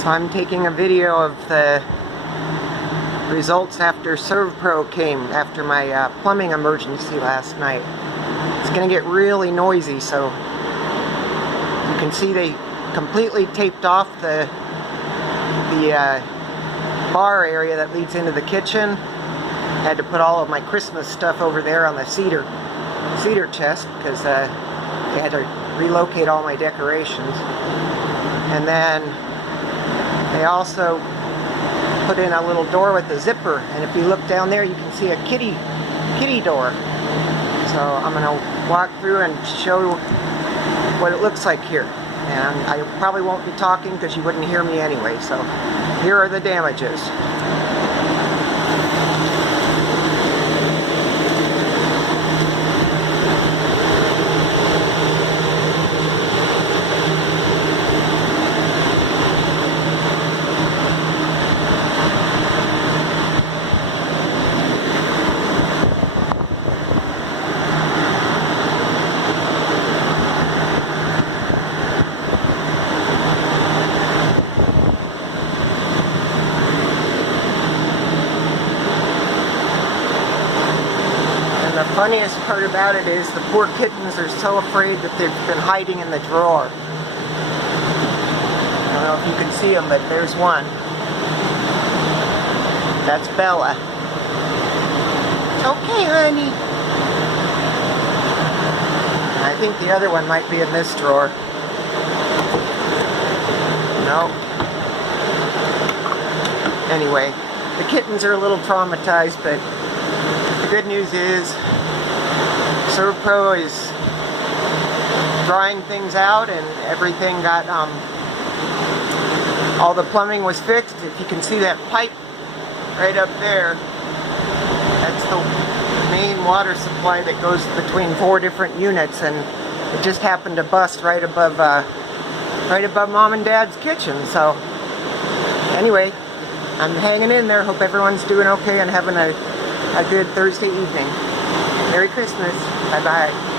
So I'm taking a video of the results after ServPro came after my plumbing emergency last night. It's going to get really noisy, so you can see they completely taped off the bar area that leads into the kitchen. Had to put all of my Christmas stuff over there on the cedar chest because they had to relocate all my decorations. And then they also put in a little door with a zipper, and if you look down there you can see a kitty door. So I'm going to walk through and show what it looks like here. And I probably won't be talking because you wouldn't hear me anyway. So here are the damages. The funniest part about it is the poor kittens are so afraid that they've been hiding in the drawer. I don't know if you can see them, but there's one. That's Bella. It's okay, honey. I think the other one might be in this drawer. No. Anyway, the kittens are a little traumatized, but the good news is ServPro is drying things out, and everything got, all the plumbing was fixed. If you can see that pipe right up there, that's the main water supply that goes between 4 different units, and it just happened to bust right above Mom and Dad's kitchen. So anyway, I'm hanging in there. Hope everyone's doing okay and having a good Thursday evening. Merry Christmas. Bye-bye.